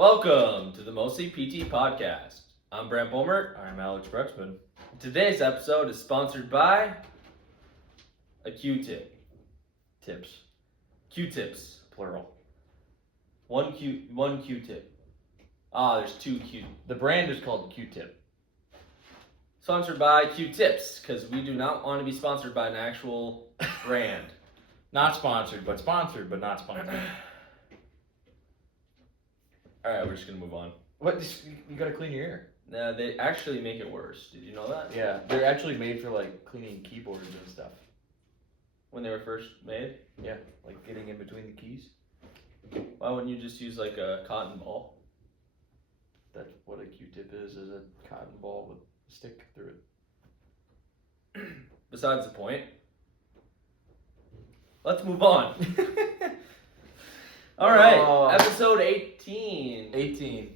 Welcome to the Mostly PT podcast. I'm Brant Bulmer. I'm Alex Brexman. Today's episode is sponsored by a Q-tip. Tips. Q-tips. Plural. One Q-tip. There's two Q. The brand is called Q-tip. Sponsored by Q-tips, because we do not want to be sponsored by an actual brand. Not sponsored, but not sponsored. Alright, we're just going to move on. What? You gotta clean your ear. Nah, they actually make it worse. Did you know that? Yeah, they're actually made for like cleaning keyboards and stuff. When they were first made? Yeah, like getting in between the keys. Why wouldn't you just use like a cotton ball? That's what a Q-tip is a cotton ball with a stick through it. Besides the point. Let's move on. All right, episode 18. 18.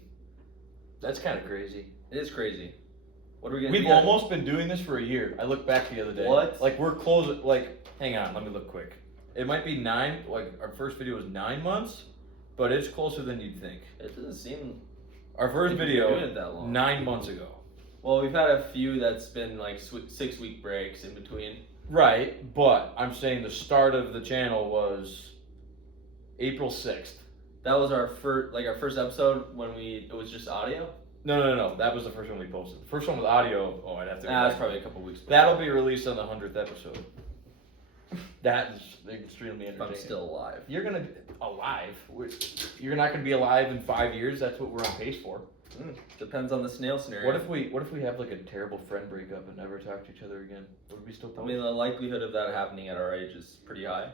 That's kind of crazy. It is crazy. What are we gonna do? We've almost been doing this for a year. I looked back the other day. What? Like we're close. Like, hang on, let me look quick. It might be 9. Like our first video was 9 months, but it's closer than you'd think. It doesn't seem. Our first video doing it that long. 9 months ago. Well, we've had a few that's been like 6-week breaks in between. Right, but I'm saying the start of the channel was April 6th. That was our first episode when it was just audio. No. That was the first one we posted. The first one with audio. Oh, I'd have to. That's probably a couple weeks. That'll be released on the 100th episode. That is extremely entertaining. I'm still alive. You're gonna be alive. You're not gonna be alive in 5 years. That's what we're on pace for. Depends on the snail scenario. What if we have like a terrible friend breakup and never talk to each other again? Would we still post? I mean, the likelihood of that happening at our age is pretty high.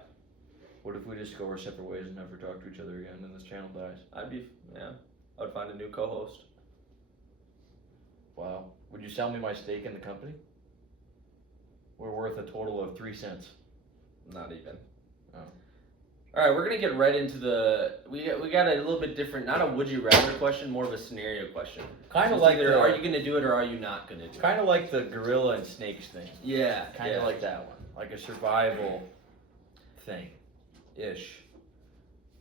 What if we just go our separate ways and never talk to each other again and this channel dies? I would find a new co-host. Wow. Would you sell me my stake in the company? We're worth a total of 3 cents. Not even. Oh. All right, we're gonna get right into we got a little bit different, not a would you rather question, more of a scenario question. Kind of So like either are you gonna do it or are you not gonna do it? Kind of like the gorilla and snakes thing. Yeah. Kind of like that one, like a survival thing, ish.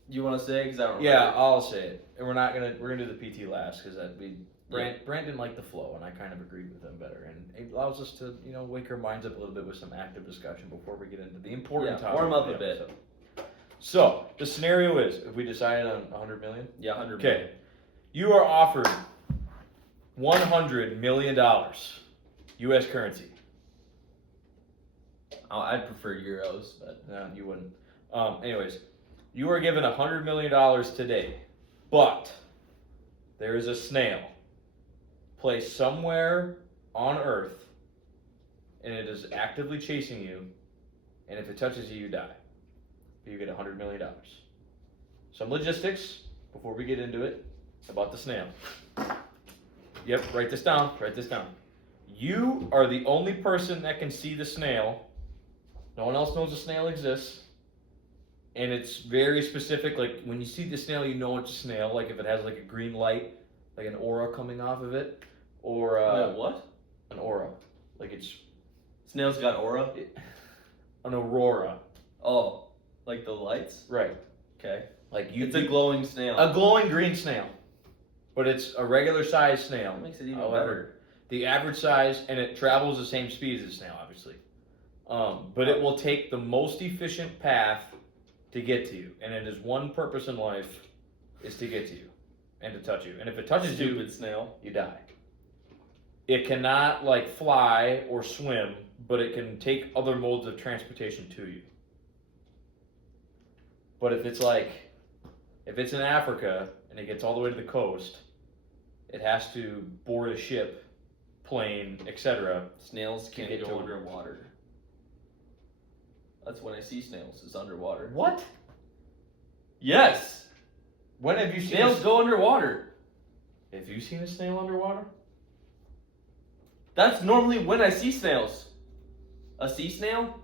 You want to say? Because I don't. Yeah, I'll say it. And we're gonna do the PT last because Brant didn't like the flow, and I kind of agreed with him better, and it allows us to wake our minds up a little bit with some active discussion before we get into the important topic. Warm up a bit. Episode. So the scenario is, if we decided on 100 million. Yeah, 100 Okay, million. you are offered $100 million, U.S. currency. Oh, I'd prefer euros, but No, you wouldn't. Anyways, you are given $100 million today, but there is a snail placed somewhere on Earth, and it is actively chasing you, and if it touches you, you die. You get $100 million. Some logistics before we get into it about the snail. Yep, write this down. You are the only person that can see the snail. No one else knows the snail exists. And it's very specific. Like when you see the snail, you know it's a snail. Like if it has like a green light, like an aura coming off of it, or what? An aura, like it's Snails got aura. an aurora. Oh, like the lights. Right. Okay. Like It's a glowing snail. a glowing green snail, but it's a regular size snail. That makes it even However, better. the average size, and it travels the same speed as a snail, obviously. But it will take the most efficient path to get to you, and it is one purpose in life is to get to you and to touch you. And if it touches Stupid snail. you die. It cannot like fly or swim, but it can take other modes of transportation to you. But if it's in Africa and it gets all the way to the coast, it has to board a ship, plane, etc. Snails can't get go to- underwater. That's when I see snails. Is underwater. What? Yes. When have you seen Snails go underwater. Have you seen a snail underwater? That's normally when I see snails. A sea snail?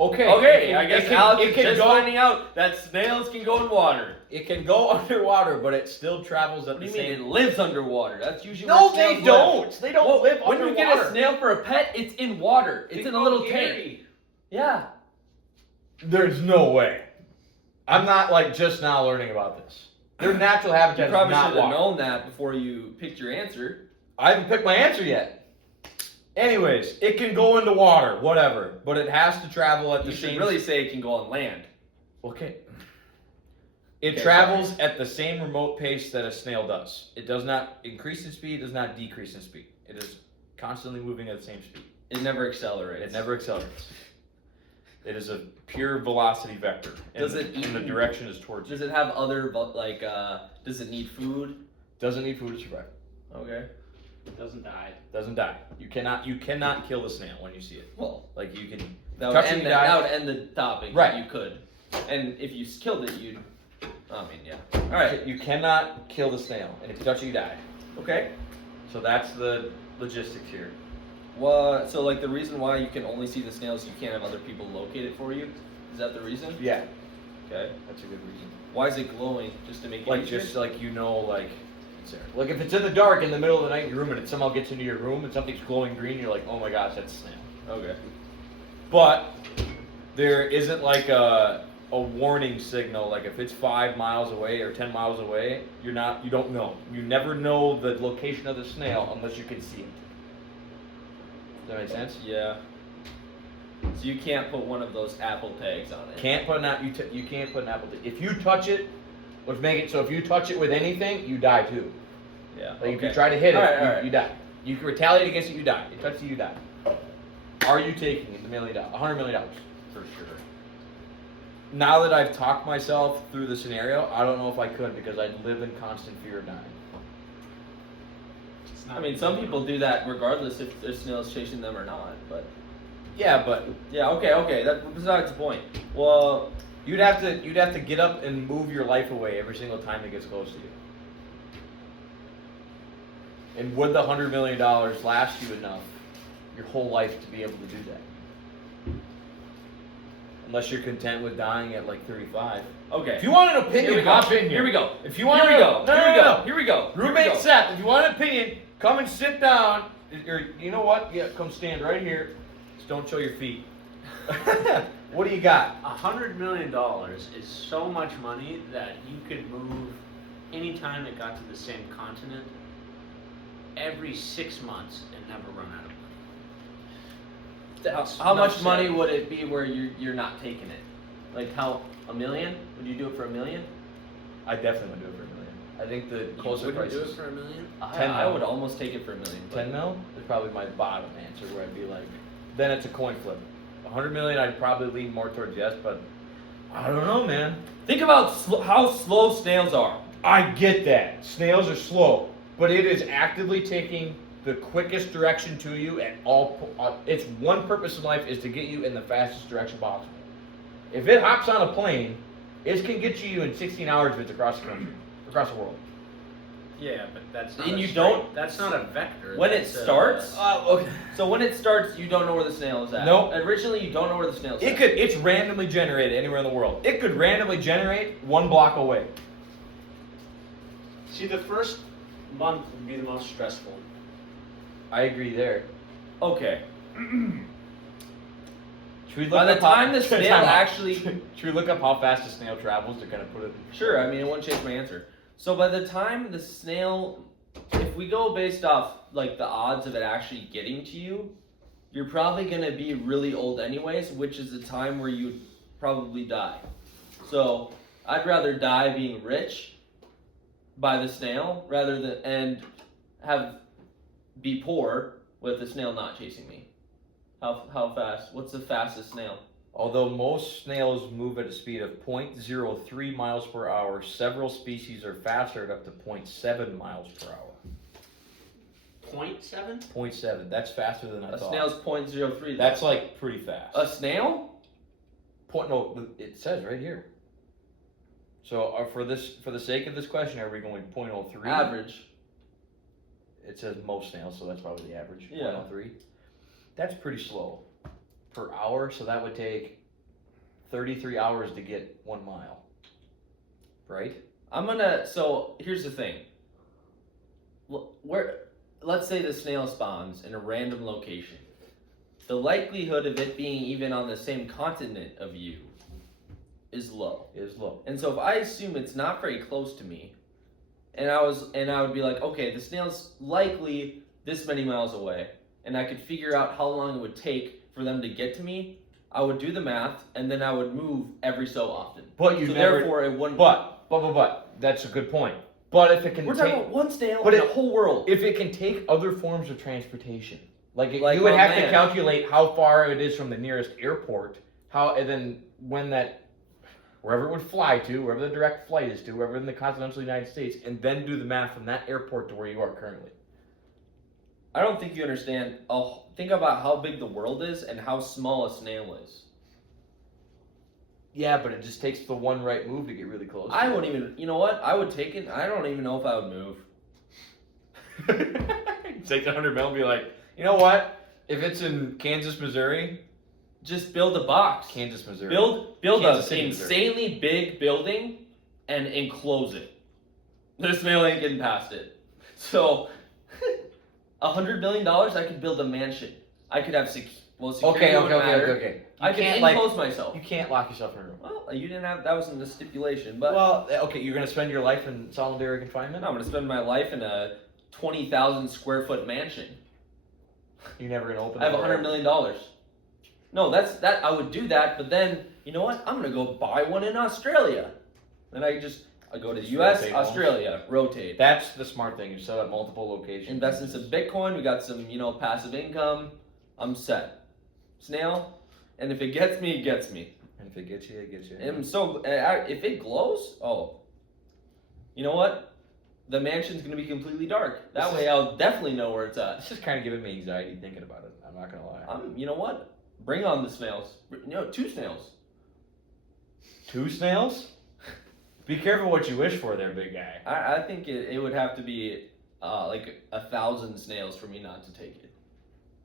Okay, I guess it can, Alex it is can just go. finding out that snails can go in water. It can go underwater, but it still travels at What do the you mean? same. It lives underwater. That's usually No, where they snails don't. live. They don't Well, live when underwater. you get a snail for a pet, it's in water. It's in a little tank. Yeah. There's no way. I'm not like just now learning about this. Their natural You habitat is probably not should have water. known that before you picked your answer. I haven't picked my answer yet. Anyways, it can go into water, whatever, but it has to travel at the You should same. really say it can go on land. Okay. It Okay, travels at the same remote pace that a snail does. It does not increase in speed, does not decrease in speed. It is constantly moving at the same speed. It never accelerates. It never accelerates. It is a pure velocity vector. Does it and the eat- direction is towards Does you. it have other does it need food? Doesn't need food to survive. Okay. Doesn't die. Doesn't die. You cannot kill the snail when you see it. Well, Like you can that would, touch it, end you the, die. that would end the topic. Right. You could. And if you killed it, you'd. I mean, yeah. All right. You cannot kill the snail, and if you touch it, you die. Okay. So that's the logistics here. Well, so like the reason why you can only see the snails, you can't have other people locate it for you. Is that the reason? Yeah, Okay. that's a good reason. Why is it glowing? Just to make it Like easier? just like it's there. Like if it's in the dark in the middle of the night in your room and it somehow gets into your room and something's glowing green, you're like, oh my gosh, that's a snail. Okay. But there isn't like a warning signal. Like if it's 5 miles away or 10 miles away, you don't know. You never know the location of the snail unless you can see it. Does that make sense? Yeah. So you can't put one of those Apple tags on it. Can't put you can't put an apple. If you touch it, let's make it so if you touch it with anything, you die too. Yeah. Like if okay. you try to hit it, Alright. you die. You can retaliate against it, you die. You touch it, you die. Are you taking it? $100 million for sure. Now that I've talked myself through the scenario, I don't know if I could because I'd live in constant fear of dying. It's not I mean, some people do that regardless if the snail's chasing them or not. But Yeah, but yeah. Okay. That besides the point. Well, you'd have to get up and move your life away every single time it gets close to you. And would the $100 million last you enough your whole life to be able to do that? Unless you're content with dying at like 35. okay. If you want an Here opinion, we go. hop in here. Here we go. If you want Here we go. No, Here no, we no, go. no. Here we go. Here we Roommate go. Seth, if you want an opinion, come and sit down. Or, you know what? Yeah, come stand right here. Just don't show your feet. What do you got? $100 million is so much money that you could move anytime it got to the same continent every 6 months and never run out of money. How much Enough money said. would it be where you're not taking it? Like how $1 million? Would you do it for $1 million? I definitely would do it for $1 million. I think the You closer wouldn't do prices. it for $1 million? I would almost take it for $1 million. but- 10 mil is probably my bottom answer where I'd be like, then it's a coin flip. 100 million, I'd probably lean more towards yes, but I don't know, man. Think about how slow snails are. I get that. Snails are slow, but it is actively taking the quickest direction to you at all. Its one purpose in life is to get you in the fastest direction possible. If it hops on a plane, it can get you in 16 hours if it's across the country, across the world. Yeah, but that's not And a you straight- don't- That's not a vector. When it that's a- starts, Okay. so when it starts, you don't know where the snail is at. Nope. Originally, you don't know where the snail is It at. could. It's randomly generated anywhere in the world. It could randomly generate 1 block away. See, the first month would be the most stressful. I agree there. Okay. Should we look By the up how- time the snail Time out. actually- Should we look up how fast a snail travels to kind of put it? Sure, I mean, it wouldn't change my answer. So by the time the snail, if we go based off like the odds of it actually getting to you, you're probably gonna be really old anyways, which is the time where you'd probably die. So I'd rather die being rich by the snail rather than and be poor with the snail not chasing me. How fast? What's the fastest snail? Although most snails move at a speed of 0.03 miles per hour, several species are faster at up to 0.7 miles per hour. 0.7? 0.7. That's faster than I A thought. snail's 0.03. That's like pretty fast. A snail? No, it says right here. So for the sake of this question, are we going 0.03? Average. It says most snails, so that's probably the average. Yeah. 0.03. That's pretty slow per hour, so that would take 33 hours to get 1 mile. Right? So here's the thing. Let's say the snail spawns in a random location. The likelihood of it being even on the same continent of you is low. Is low. And so if I assume it's not very close to me, and I would be like, okay, the snail's likely this many miles away, and I could figure out how long it would take for them to get to me, I would do the math, and then I would move every so often. But you so never. Therefore, it wouldn't. But that's a good point. But if it can We're take, talking about one snail but in the whole world. if it can take other forms of transportation, like Like you would on have to land. calculate how far it is from the nearest airport, and then when that, wherever it would fly to, wherever the direct flight is to, wherever in the continental United States, and then do the math from that airport to where you are currently. I don't think you understand. Think about how big the world is and how small a snail is. Yeah, but it just takes the one right move to get really close. I wouldn't even. You know what? I would take it. I don't even know if I would move. Take the 100 mil and be like, you know what? If it's in Kansas, Missouri, Just build a box. Kansas, Missouri. Build Kansas a City, Missouri. insanely big building and enclose it. The snail ain't getting past it. So, $100 million, I could build a mansion. I could have security. Okay. wouldn't matter. You I could can't enclose myself. you can't lock yourself in a room. Well, you didn't have. That wasn't the stipulation, but Well, okay, you're gonna spend your life in solitary confinement. I'm gonna spend my life in a 20,000 square foot mansion. You're never gonna open. I have the door. $100 million. No, that I would do that, but then you know what? I'm gonna go buy one in Australia. Then I go to the Just U.S., rotate homes. Australia, rotate. That's the smart thing. You set up multiple locations. Invest in some Bitcoin. We got some passive income. I'm set. Snail, and if it gets me, it gets me. And if it gets you, it gets you. And so if it glows, you know what? The mansion's gonna be completely dark. That way, I'll definitely know where it's at. It's just kind of giving me anxiety thinking about it. I'm not gonna lie. You know what? Bring on the snails. 2 snails. 2 snails? Be careful what you wish for, there, big guy. I think it would have to be like 1,000 snails for me not to take it.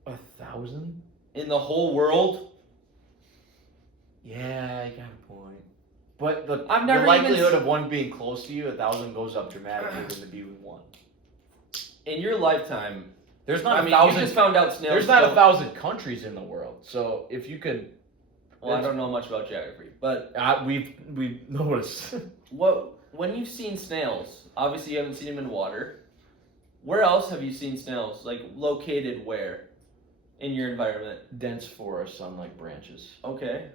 1,000? In the whole world? Yeah, you got a point. But the I've never likelihood even of one being close to you, 1,000 goes up dramatically than to be with one. In your lifetime, There's not I a mean, thousand. you just found out snails. There's not don't- 1,000 countries in the world, so if you could, Well, I don't know much about geography, but we've noticed. when you've seen snails, obviously you haven't seen them in water. Where else have you seen snails? Like located where? In your environment. Dense forest, sunlight branches. Okay.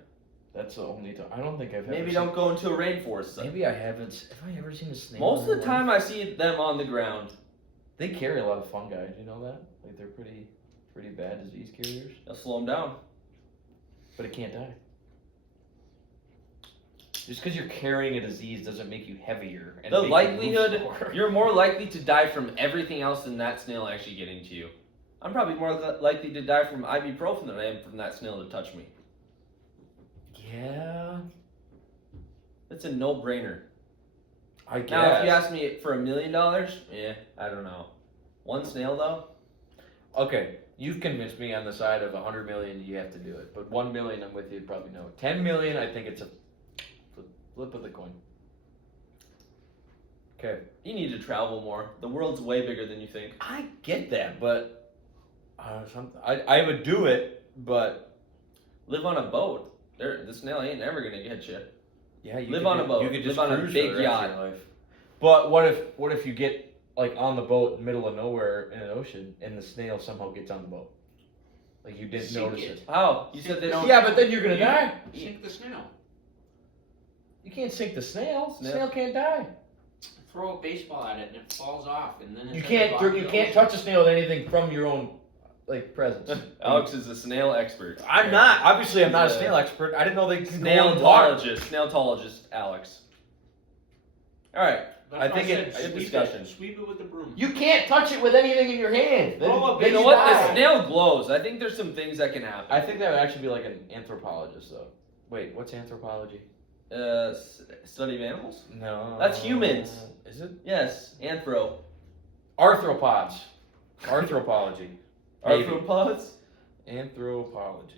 That's the only time. I don't think I've Maybe ever don't go into a rainforest. Seen, Then. maybe I haven't. Have I ever seen a snail? Most in of the my life? time, I see them on the ground. They carry a lot of fungi. Do you know that? Like they're pretty bad disease carriers. They'll slow them down. But it can't die. Just because you're carrying a disease doesn't make you heavier. And The make you likelihood move slower. you're more likely to die from everything else than that snail actually getting to you. I'm probably more likely to die from ibuprofen than I am from that snail to touch me. Yeah, It's a no-brainer. I guess. Now, if you ask me for $1 million, I don't know. One snail though. Okay, you've convinced me on the side of 100 million. You have to do it, but 1 million, I'm with you. Probably no. 10 million, I think it's a flip of the coin. Okay, You need to travel more. The world's way bigger than you think. I get that, but I would do it, but Live on a boat. The snail ain't never gonna get you. yeah, you Live could on a boat. You could just Live on a cruise big for the rest of yacht. your life. But what if you get like on the boat in the middle of nowhere in an ocean and the snail somehow gets on the boat? Like you didn't Sink notice it. it. How? You said they don't. Yeah, but then you're gonna die. Sink the snail. You can't sink the snail. Snail. Snail can't die. Throw a baseball at it and it falls off, and then You it's can't touch a snail with anything from your own like presence. Alex is a snail expert. I'm not. Obviously, I'm not a He's a snail expert. I didn't know they could go in water. Snailtologist, Alex. All right. I think a discussion. Sweep it with the broom. You can't touch it with anything in your hand. Throw a You know They what? die. The snail glows. I think there's some things that can happen. I think that would actually be like an anthropologist, though. Wait, what's anthropology? Study of animals? No. That's humans. Is it? Yes. Anthro. Arthropods. Arthropology. Maybe. Arthropods? Anthropology.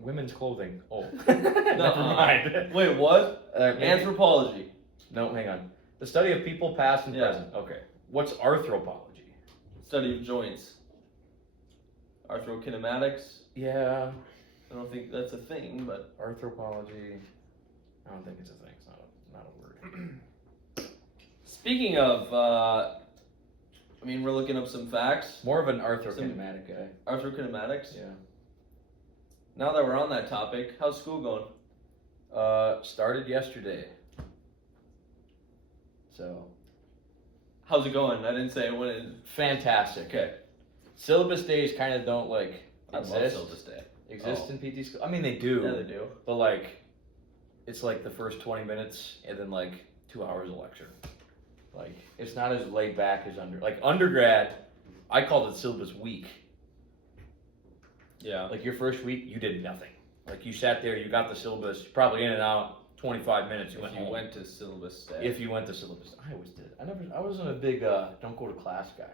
Women's clothing. Oh, never mind. Wait, what? Maybe- Anthropology. No, hang on. The study of people past and Yeah. present. Okay. What's arthropology? Study of joints. Arthrokinematics. Yeah. I don't think that's a thing, but Arthropology. I don't think it's a thing. It's not a word. speaking of, I mean, we're looking up some facts. More of an arthrokinematic guy. Arthrokinematics. Yeah. Now that we're on that topic, how's school going? Started yesterday. So. How's it going? I didn't say when it. Fantastic. Okay. Syllabus days kind of don't like I love exist. syllabus day. Exist in PT school. I mean, they do. Yeah, they do. But like, it's like the first 20 minutes and then like 2 hours of lecture. Like, it's not as laid back as undergrad. I called it syllabus week. Yeah. Like your first week, you did nothing. Like you sat there, you got the syllabus, probably in and out, 25 minutes. If you went to syllabus day. If you went to syllabus, I always did. I wasn't a big don't go to class guy.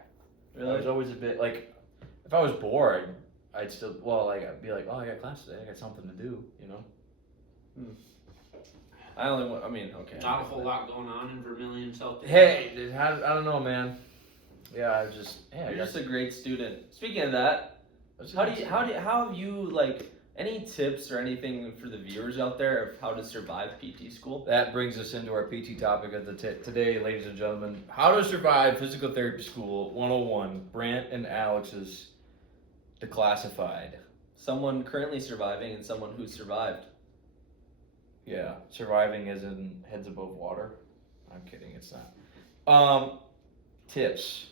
Really? I was always a bit like, if I was bored, I'd still I'd be like, oh, I got class today, I got something to do, you know. Okay. Not a whole lot going on in Vermilion, South Dakota. Hey, I don't know, man. Yeah, I You're just a great student. Speaking of that, how have you like any tips or anything for the viewers out there of how to survive PT school? That brings us into our PT topic of today, ladies and gentlemen. How to survive physical therapy school 101. Brant and Alex's Declassified. Someone currently surviving and someone who survived. Yeah, surviving as in heads above water. I'm kidding, it's not. Tips.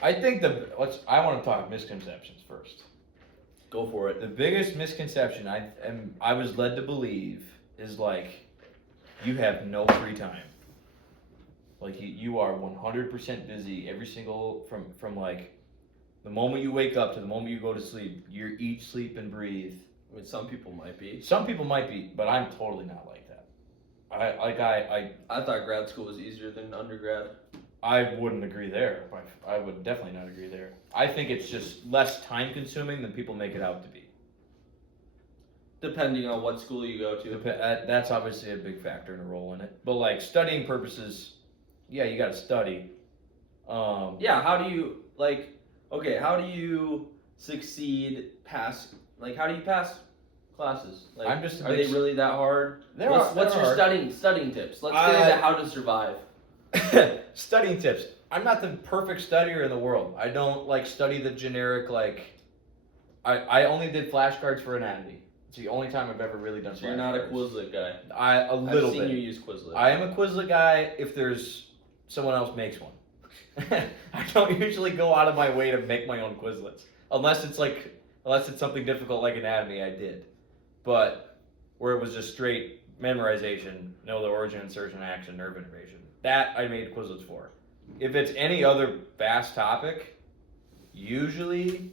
I think I want to talk misconceptions first. Go for it. The biggest misconception I was led to believe is like you have no free time. Like you are 100% busy every single from like the moment you wake up to the moment you go to sleep. You eat, sleep, and breathe. I mean, some people might be. Some people might be, but I'm totally not like that. I thought grad school was easier than undergrad. I wouldn't agree there. I would definitely not agree there. I think it's just less time consuming than people make it out to be. Depending on what school you go to. That's obviously a big factor and a role in it. But like studying purposes, yeah, you got to study. Yeah, how do you succeed how do you pass classes? Like, are they really that hard? What's your studying tips? Let's get into how to survive. Studying tips. I'm not the perfect studier in the world. I don't like study the generic I only did flashcards for anatomy. It's the only time I've ever really done. So you're not a Quizlet guy. I've seen you use Quizlet. I am a Quizlet guy if there's someone else makes one. I don't usually go out of my way to make my own Quizlets unless it's something difficult like anatomy. I did, but where it was just straight memorization, know the origin, insertion, action, nerve innervation. That I made Quizlets for. If it's any other vast topic, usually,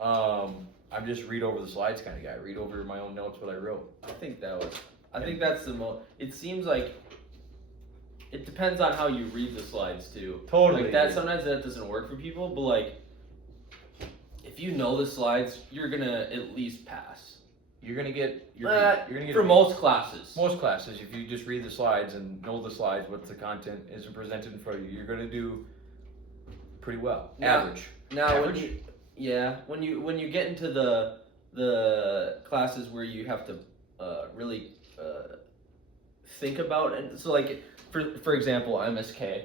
I'm just read over the slides kind of guy. Read over my own notes what I wrote. I think that's the most. It seems like it depends on how you read the slides too. Totally. Like that. Sometimes that doesn't work for people, but like if you know the slides, you're gonna at least pass. You're gonna get for most classes. Most classes, if you just read the slides and know the slides, what the content is presented in front of you, you're gonna do pretty well. Average. Average. When you get into the classes where you have to really think about it, so like for example MSK,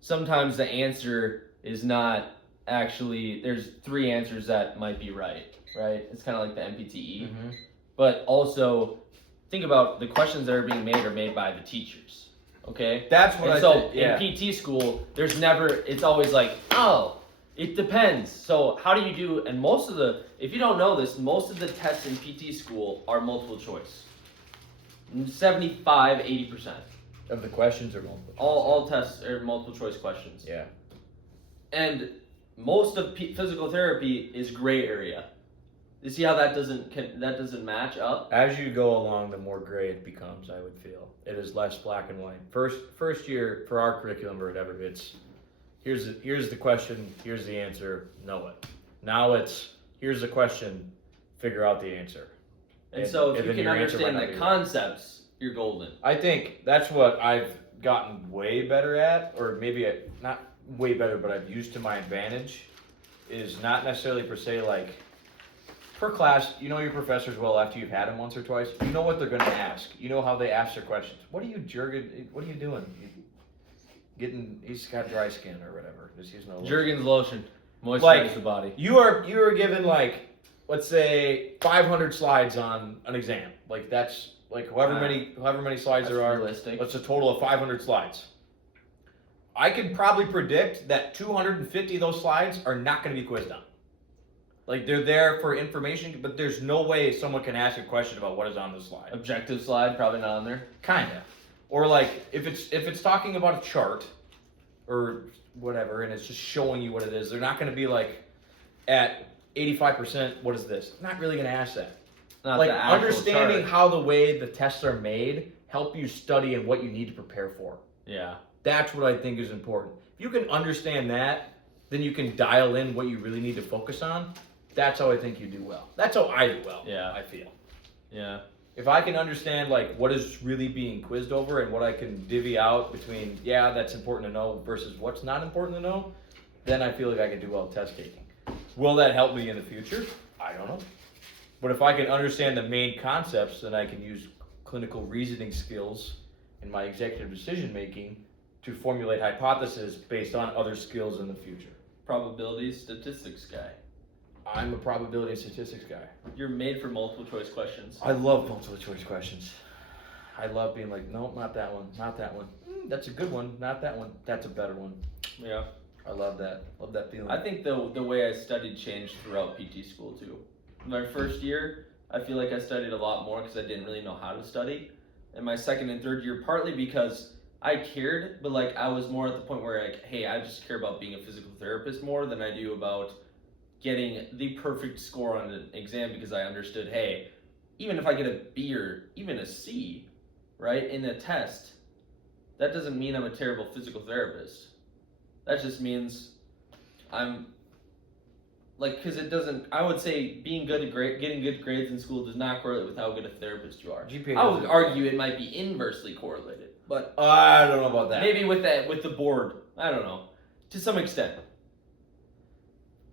sometimes the answer is not actually, there's 3 answers that might be right? It's kind of like the MPTE. Mm-hmm. But also, think about the questions that are made by the teachers. Okay? That's what in PT school, it's always like, oh, it depends. So how do you do, and if you don't know this, most of the tests in PT school are multiple choice. 75, 80%. Of the questions are multiple choice. All tests are multiple choice questions. Yeah. And most of physical therapy is gray area. You see how that doesn't match up? As you go along, the more gray it becomes, I would feel. It is less black and white. First year for our curriculum or whatever, it's here's the question, here's the answer, know it. Now it's here's the question, figure out the answer. And so if you can understand the concepts, you're golden. I think that's what I've gotten way better at, or maybe not way better, but I've used to my advantage. is not necessarily per se like per class. You know your professors well after you've had them once or twice. You know what they're going to ask. You know how they ask their questions. What are you Jurgen? What are you doing? He's got dry skin or whatever. Just using a Jergens lotion moisturizes Like, the body. You are given like, let's say 500 slides on an exam. Like that's like however many slides there are. Realistic. That's a total of 500 slides. I can probably predict that 250 of those slides are not going to be quizzed on. Like they're there for information, but there's no way someone can ask a question about what is on the slide. Objective slide, probably not on there. Kinda. Or like if it's talking about a chart or whatever, and it's just showing you what it is, they're not going to be like at 85%. What is this? Not really going to ask that. Not Like the actual understanding chart. how the way the tests are made help you study and what you need to prepare for. Yeah. That's what I think is important. If you can understand that, then you can dial in what you really need to focus on. That's how I think you do well. That's how I do well. Yeah. I feel. Yeah. If I can understand like what is really being quizzed over and what I can divvy out between that's important to know versus what's not important to know, then I feel like I can do well test taking. Will that help me in the future? I don't know. But if I can understand the main concepts, then I can use clinical reasoning skills in my executive decision making to formulate hypotheses based on other skills in the future. Probability statistics guy. I'm a probability and statistics guy. You're made for multiple choice questions. I love multiple choice questions. I love being like, nope, not that one, not that one. That's a good one, not that one. That's a better one. Yeah. I love that. Love that feeling. I think the way I studied changed throughout PT school too. My first year, I feel like I studied a lot more because I didn't really know how to study. And my second and third year, partly because I cared, but like I was more at the point where like, hey, I just care about being a physical therapist more than I do about getting the perfect score on an exam, because I understood, hey, even if I get a B or even a C, right, in a test, that doesn't mean I'm a terrible physical therapist. That just means I'm like, because it doesn't, I would say being good at getting good grades in school does not correlate with how good a therapist you are. GPA I would doesn't- argue it might be inversely correlated, but I don't know about that. maybe with the board, I don't know, to some extent.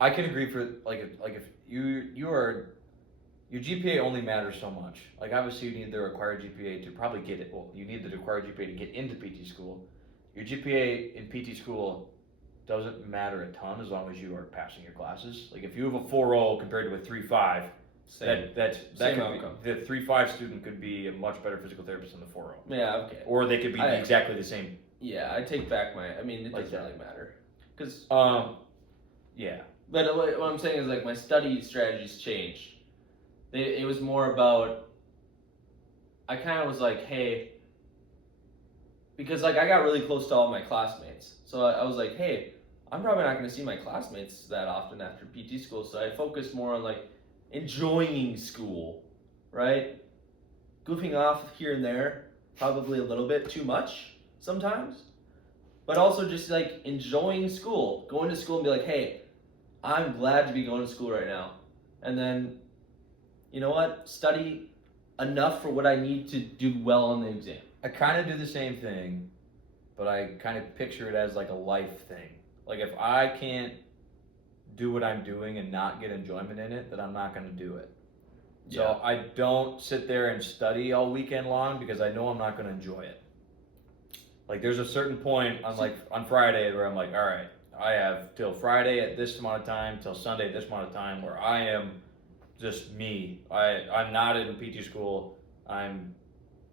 I can agree for like if you are your GPA only matters so much. Like obviously you need the required GPA to probably get it. Well, you need the required GPA to get into PT school. Your GPA in PT school doesn't matter a ton as long as you are passing your classes. Like if you have a 4.0 compared to a 3.5, Same. that Same could outcome. be, the 3.5 student could be a much better physical therapist than the 4.0. Yeah, okay. Or they could be I- exactly the same. Yeah, I take back my, I mean, it Like doesn't that. really matter. Because, Yeah. but what I'm saying is like my study strategies changed. It was more about, I kind of was like, hey, because like I got really close to all my classmates. So I was like, hey, I'm probably not going to see my classmates that often after PT school. So I focused more on like enjoying school, right? Goofing off here and there, probably a little bit too much sometimes. But also just like enjoying school, going to school and be like, hey, I'm glad to be going to school right now. And then, you know what? Study enough for what I need to do well on the exam. I kind of do the same thing, but I kind of picture it as like a life thing. Like if I can't do what I'm doing and not get enjoyment in it, then I'm not going to do it. So I don't sit there and study all weekend long because I know I'm not going to enjoy it. Like there's a certain point on Friday where I'm like, all right, I have till Friday at this amount of time, till Sunday at this amount of time where I am just me. I'm not in PT school. I'm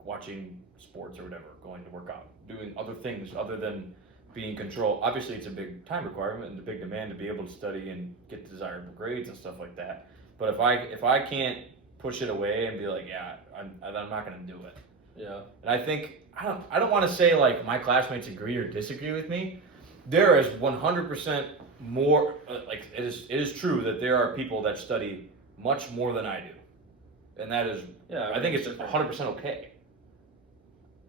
watching sports or whatever, going to work out, doing other things other than being in control. Obviously, it's a big time requirement and a big demand to be able to study and get desirable grades and stuff like that. But if I can't push it away and be like, yeah, I'm not going to do it. Yeah. And I think I don't want to say like my classmates agree or disagree with me. There is 100% more. Like it is true that there are people that study much more than I do, and that is I think it's 100% okay.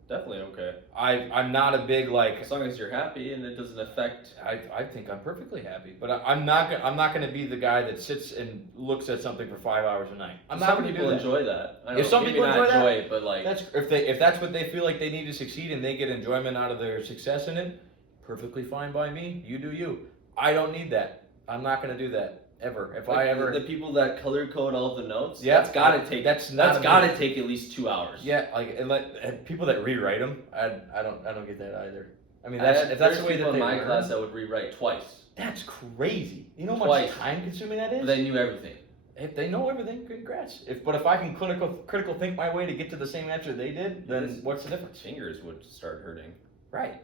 Definitely okay. I'm not a big like. As long as you're happy and it doesn't affect. I think I'm perfectly happy, but I'm not gonna be the guy that sits and looks at something for 5 hours a night. I'm not Some gonna people do that. enjoy that. I If know, some maybe people not enjoy that, it, but like That's if that's what they feel like they need to succeed and they get enjoyment out of their success in it. Perfectly fine by me. You do you. I don't need that. I'm not gonna do that ever. If Like I ever, the people that color code all of the notes, Yeah, that's gotta take that's gotta take at least 2 hours. yeah, like and people that rewrite them, I don't get that either. I mean, If that's that's the way people that in they my learn. class that would rewrite twice. That's crazy. You know how Twice. much time consuming that is? But they knew everything. If they know everything, congrats. But if I can critical think my way to get to the same answer they did, then Yes. what's the difference? Fingers would start hurting. Right.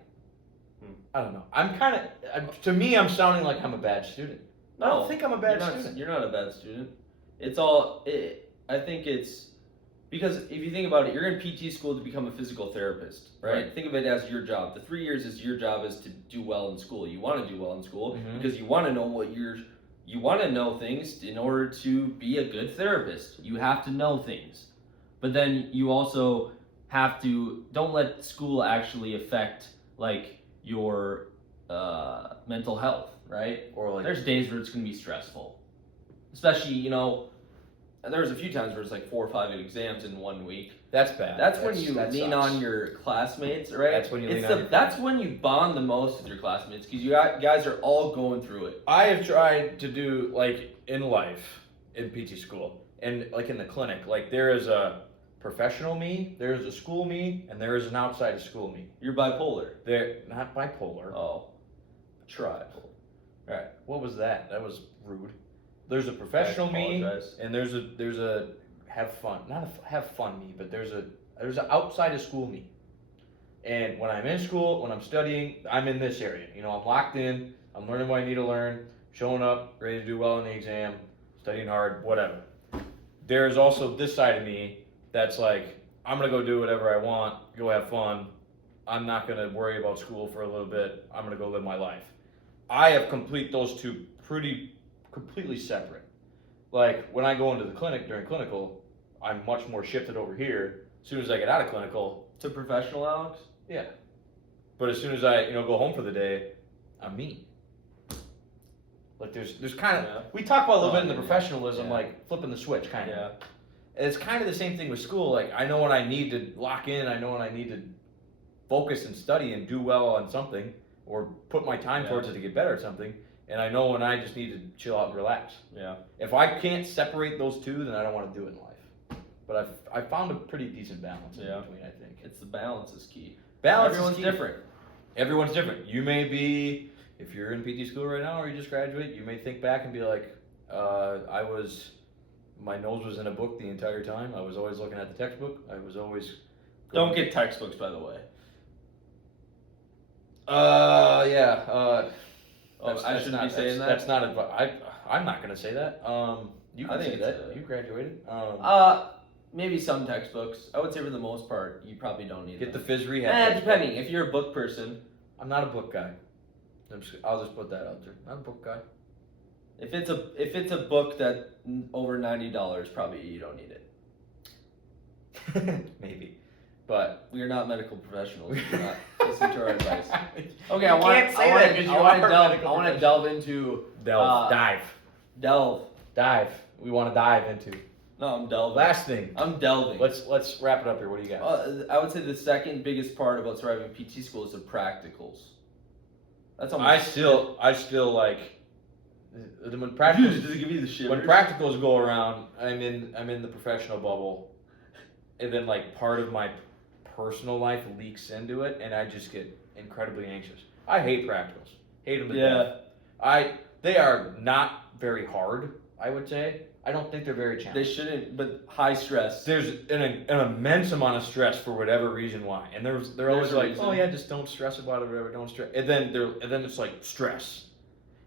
Hmm. I don't know. I'm kind of to me, I'm sounding like I'm a bad student. I don't think I'm a bad student. You're not a bad student. It's all. I think it's because if you think about it, you're in PT school to become a physical therapist, right? Right. Think of it as your job. The 3 years is your job is to do well in school. You want to do well in school Mhm. because you want to know you want to know things in order to be a good therapist. You have to know things, but then you also have to don't let school actually affect like your mental health, right? Or like There's days where it's gonna be stressful, especially there was a few times where it's like 4 or 5 exams in 1 week. that's bad. That's when you that lean sucks. on your classmates, right? That's when you lean It's on your that's when you bond the most with your classmates because you guys are all going through it. I have tried to do like in life in PT school and like in the clinic. Like there is a professional me, there is a school me, and there is an outside of school me. You're bipolar. They're not bipolar. Oh, try. All right, what was that? That was rude. There's a professional me, apologize. and there's a have fun, not a have fun me, but there's an outside of school me. And when I'm in school, when I'm studying, I'm in this area. I'm locked in. I'm learning what I need to learn, showing up, ready to do well in the exam, studying hard, whatever. There's also this side of me that's like, I'm gonna go do whatever I want, go have fun. I'm not gonna worry about school for a little bit. I'm gonna go live my life. I have those two completely separate. Like when I go into the clinic during clinical, I'm much more shifted over here. As soon as I get out of clinical, To professional, Alex? yeah. But as soon as I go home for the day, I'm me. Like there's kind of Yeah. we talk about a little bit in the Yeah. professionalism, Yeah. like flipping the switch, kind of. Yeah. It's kind of the same thing with school. Like I know when I need to lock in, I know when I need to focus and study and do well on something, or put my time Yeah. towards it to get better at something. And I know when I just need to chill out and relax. Yeah. If I can't separate those two, then I don't want to do it in life. But I've found a pretty decent balance in Yeah. between, I think. It's the balance is key. Balance Everyone's is key. different. Everyone's different. You may be, if you're in PT school right now or you just graduate, you may think back and be like, my nose was in a book the entire time. I was always looking at the textbook. I was always. Don't get textbooks, by the way. Yeah. I shouldn't be saying that. That's not I'm not gonna say that. You I can think say it's that. a- You graduated. Maybe some textbooks. I would say for the most part, you probably don't need Get the them. phys rehab. Depending. If you're a book person, I'm not a book guy. I'll just put that out there. Not a book guy. if it's a book that over $90, probably you don't need it. Maybe, but We are not medical professionals. We do not listen to our advice. Okay, You I want can't say that 'cause you are a medical to delve into dive. delve. We want to dive into. No, I'm delving. Last thing. I'm delving. Let's wrap it up here. What do you got? I would say the second biggest part about surviving PT school is the practicals. That's almost. I still like when practicals. Does it give you the shivers? When practicals go around, I'm in the professional bubble, and then like part of my personal life leaks into it, and I just get incredibly anxious. I hate practicals. Hate them to death. They are not very hard, I would say. I don't think they're very challenging. They shouldn't, but high stress. There's an immense amount of stress for whatever reason why, and they're always a like, reason. oh yeah, just don't stress about it, whatever, don't stress. And then it's like stress,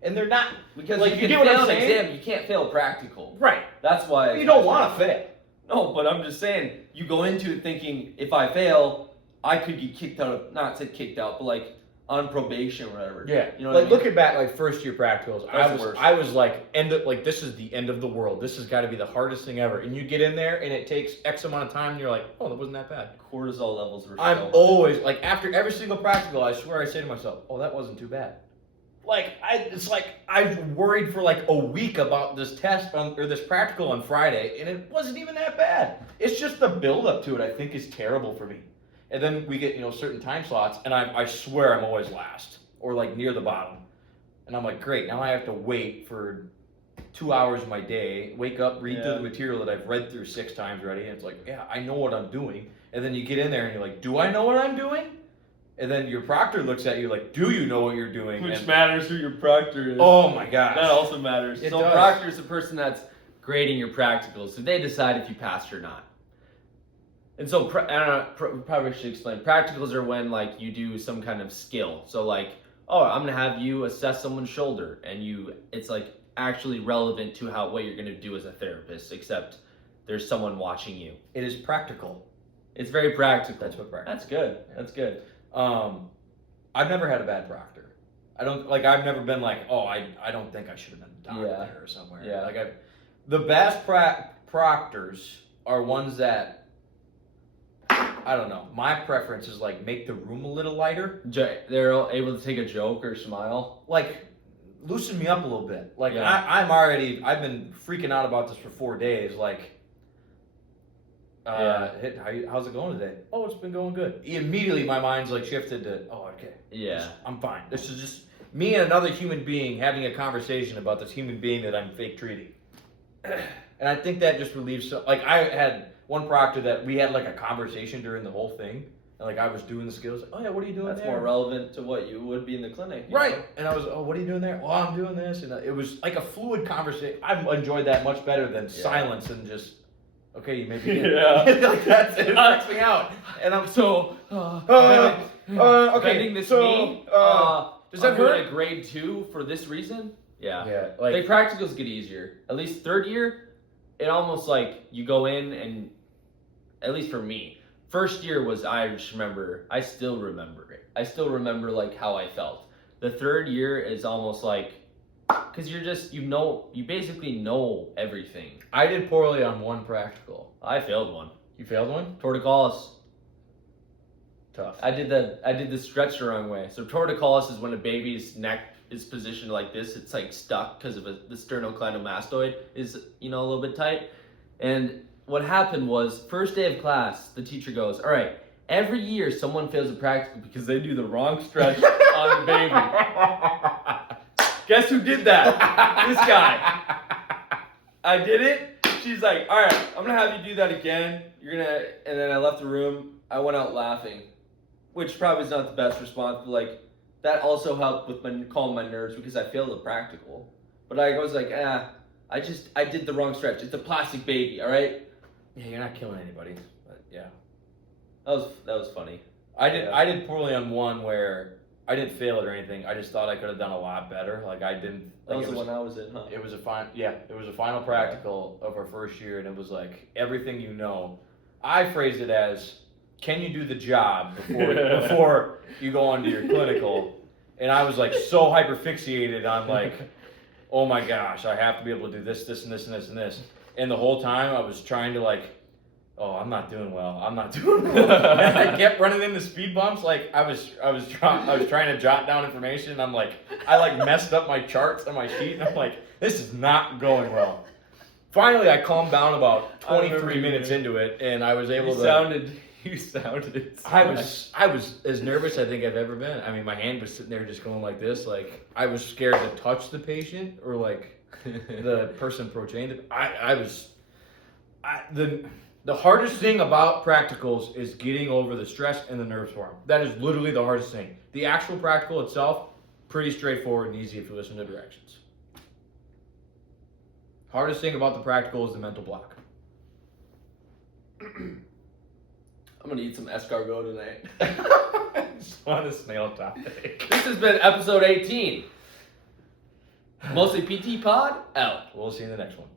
and they're not Because like, you you can get what fail I'm an saying? exam, you can't fail practical. right. That's why You don't want to fail. No, but I'm just saying, you go into it thinking, if I fail, I could get kicked out of, not say kicked out, but like on probation or whatever. Yeah, You know like what I mean? looking back, like first year practicals, That's the worst. I was like, this is the end of the world. This has got to be the hardest thing ever. And you get in there, and it takes X amount of time, and you're like, oh, that wasn't that bad. Cortisol levels were I'm so high. always like, after every single practical, I swear I say to myself, oh, that wasn't too bad. Like it's like I've worried for like a week about this test or this practical on Friday, and it wasn't even that bad. It's just the build up to it, I think, is terrible for me. And then we get certain time slots, and I swear I'm always last or like near the bottom. And I'm like, great, now I have to wait for 2 hours of my day, wake up, read through the material that I've read through 6 times already, and it's like, yeah, I know what I'm doing. And then you get in there and you're like, do I know what I'm doing? And then your proctor looks at you like, do you know what you're doing? Which matters who your proctor is. Oh my gosh. That also matters. It So does. proctor is the person that's grading your practicals. So they decide if you passed or not. And so, I don't know, probably should explain. Practicals are when, like, you do some kind of skill. So, like, oh, I'm going to have you assess someone's shoulder. And it's, like, actually relevant to what you're going to do as a therapist, except there's someone watching you. It is practical. It's very practical. That's what practical. That's good. That's good. I've never had a bad proctor. I've never been like, oh, I don't think I should have been a doctor there or somewhere. Yeah. The best proctors are ones that, I don't know, my preference is like make the room a little lighter. They're able to take a joke or smile. Like, loosen me up a little bit. Like, Yeah. I've been freaking out about this for 4 days. Like, how's it going today? Oh, it's been going good. Immediately my mind's like shifted to, oh, okay. Yeah. I'm fine. This is just me and another human being having a conversation about this human being that I'm fake treating. And I think that just relieves, like, I had one proctor that we had like a conversation during the whole thing. And like I was doing the skills, like, oh yeah, what are you doing That's there? more relevant to what you would be in the clinic. you Right. know? And I was, oh, what are you doing there? Well, I'm doing this. And it was like a fluid conversation. I've enjoyed that much better than silence and just, okay, you maybe did. Yeah. Like that's it. Knocks me out. And I'm so, okay, bending this so, knee. does that I'm doing hurt? a grade 2 for this reason. Yeah. Yeah. Like practicals get easier. At least third year, it almost like you go in and, at least for me, first year was, I still remember it. I still remember like how I felt. The third year is almost like, because you basically know everything. I did poorly on one practical. I failed one. You failed one? Torticollis. Tough. I did the stretch the wrong way. So torticollis is when a baby's neck is positioned like this. It's like stuck because of the sternocleidomastoid is, a little bit tight. And what happened was, first day of class, the teacher goes, all right, every year someone fails a practical because they do the wrong stretch on the baby. Guess who did that? This guy. I did it. She's like, all right, I'm going to have you do that again. And then I left the room. I went out laughing, which probably is not the best response, but like, that also helped with calming my nerves because I failed the practical. But I was like, I did the wrong stretch. It's a plastic baby, all right? Yeah, you're not killing anybody. But yeah. That was funny. I did poorly on one where I didn't fail it or anything. I just thought I could have done a lot better. Like I didn't. That Like was the one I was in, huh? It was a final practical of our first year, and it was like everything you know. I phrased it as, can you do the job before you go on to your clinical? And I was like so hyperfixated on like, oh my gosh, I have to be able to do this, this, and this, and this, and this. And the whole time I was trying to like, oh, I'm not doing well. I'm not doing well. And I kept running into speed bumps. Like I was trying to jot down information. And I'm like, I like messed up my charts on my sheet. And I'm like, this is not going well. Finally, I calmed down about 23 minutes into it, and I was able to. You sounded. I was as nervous I think I've ever been. I mean, my hand was sitting there just going like this. Like I was scared to touch the patient or like the person portraying it. The hardest thing about practicals is getting over the stress and the nerves for them. That is literally the hardest thing. The actual practical itself, pretty straightforward and easy if you listen to directions. Hardest thing about the practical is the mental block. I'm gonna eat some escargot tonight. Just on a snail topic. This has been episode 18. Mostly PT Pod out. We'll see you in the next one.